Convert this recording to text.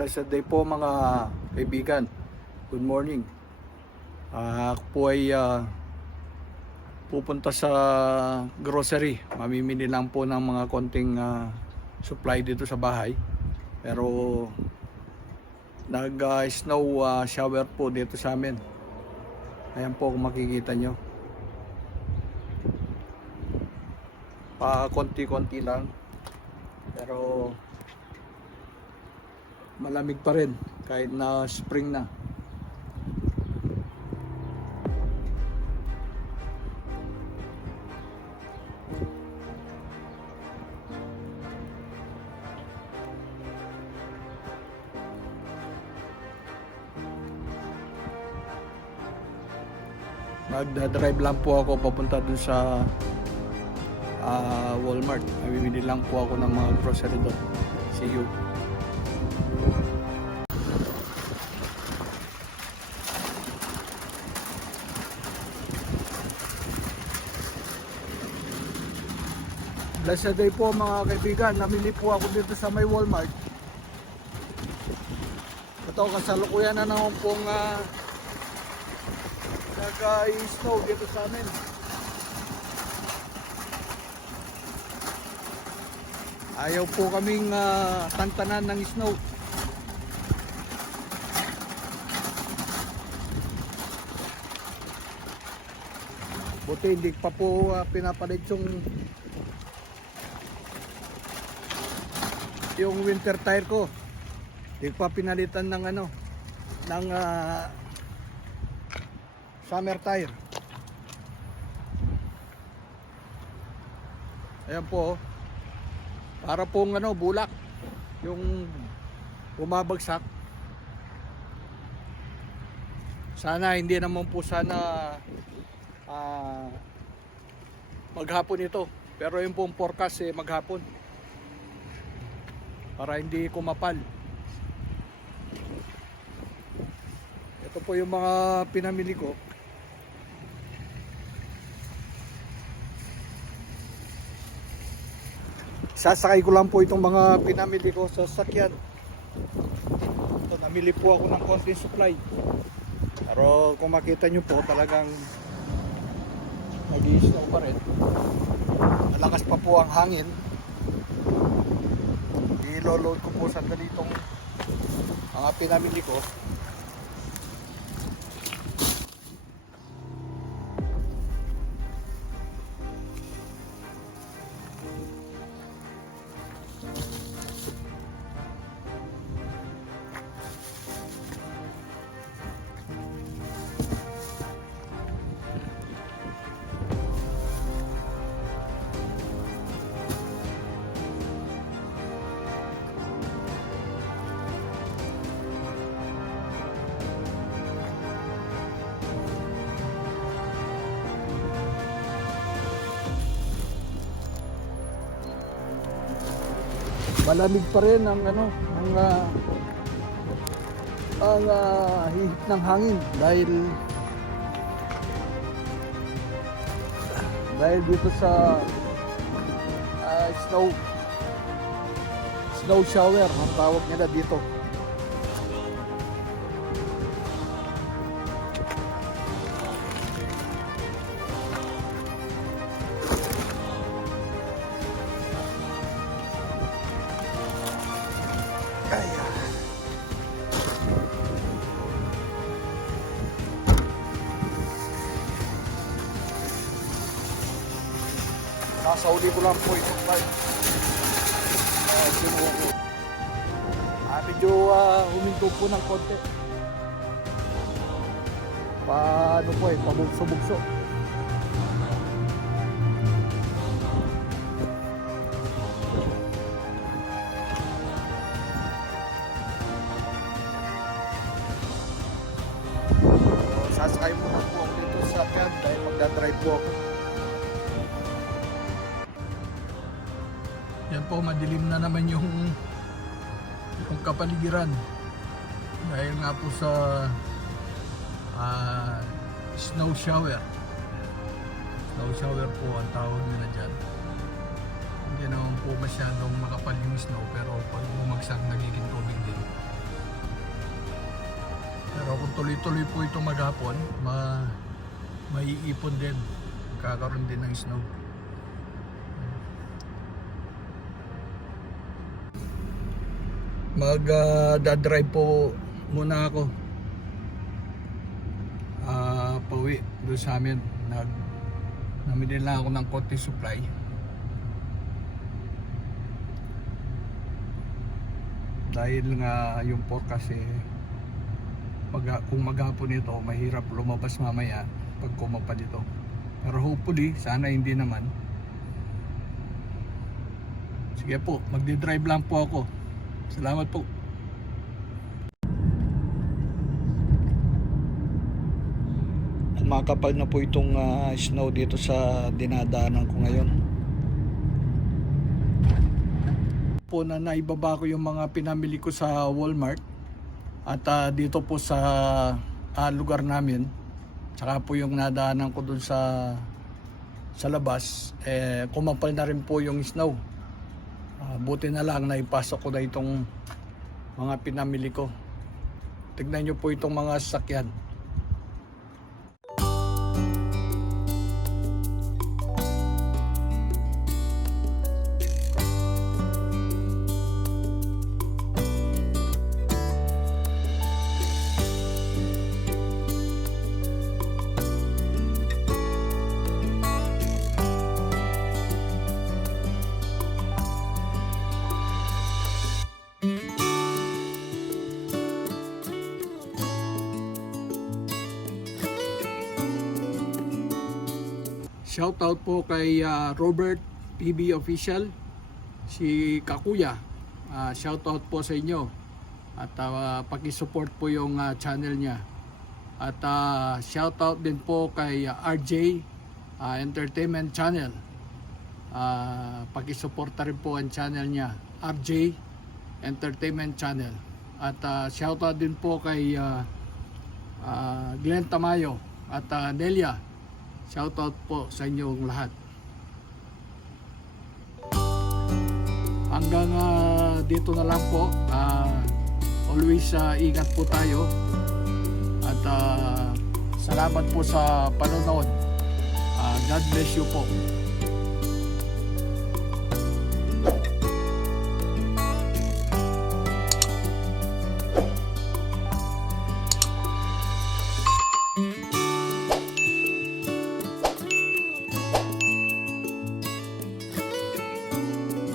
Blessed day po mga kaibigan. Good morning. Ako po ay pupunta sa grocery. Mamimili lang po ng mga konting supply dito sa bahay. Pero nag-snow shower po dito sa amin. Ayan po kung makikita nyo. Pa konti-konti lang. Pero malamig pa rin kahit na spring na. Magdadrive lang po ako papunta dun sa Walmart. Mamimili lang po ako ng mga grocery doon. See you. Blessed day po mga kaibigan. Namili po ako dito sa may Walmart. Ito kasalukuyan na naman pong nag-snow dito sa amin. Ayaw po kaming tantanan ng snow. Buti hindi pa po pinapalit yung winter tire ko. Hindi pa pinalitan ng ng summer tire. Ayan po. Para pong bulak yung bumabagsak. Sana hindi naman po maghapon ito. Pero yung pong forecast maghapon. Para hindi kumapal. Ito po yung mga pinamili ko. Sasakay ko lang po itong mga pinamili ko sa sasakyan. Ito, namili po ako ng konting supply. Pero kung makita nyo po, talagang nag-i-snow pa rin. Malakas pa po ang hangin. I-load ko po sandali itong mga pinamili ko. Malamig pa rin ang hihit ng hangin dahil dito sa snow shower ang tawag nila dito. Nasauli ko lang po itong bike. Sinuha ko. Medyo huminto po ng konti. Paano po pabugso-bugso. Sasakay mo na po ako dito sa kyan dahil magdadrive po ako. Yan po, madilim na naman yung kapaligiran dahil nga po sa snow shower po ang tawag nila dyan. Hindi naman po masyadong makapal yung snow, pero pag bumagsak nagiging tubig din. Pero kung tuloy-tuloy po ito maghapon, maiipon din. Kakaroon din ng snow. Mag-drive po muna ako. Pauwi doon sa amin. Namili lang ako ng konti supply. Dahil nga yung forecast kung maghapon ito, mahirap lumabas mamaya pag kumapad ito. Pero hopefully, sana hindi naman. Sige po, magdi-drive lang po ako. Salamat po. Kumakapal na po itong snow dito sa dinadaanan ko ngayon. Po na naibaba ko yung mga pinamili ko sa Walmart at dito po sa lugar namin, tsaka po yung nadaanan ko dun sa labas, kumapal na rin po yung snow. Buti na lang naipasok ko na itong mga pinamili ko. Tignan nyo po itong mga sasakyan. Shoutout po kay Robert PB Official, si Kakuya. Shoutout po sa inyo. At paki-support po yung channel niya. At shoutout din po kay RJ Entertainment Channel. Paki-suporta rin po ang channel niya, RJ Entertainment Channel. At shoutout din po kay Glenn Tamayo at Nelia. Shoutout po sa inyong lahat. Hanggang dito na lang po. Always ingat po tayo. At salamat po sa panonood. God bless you po.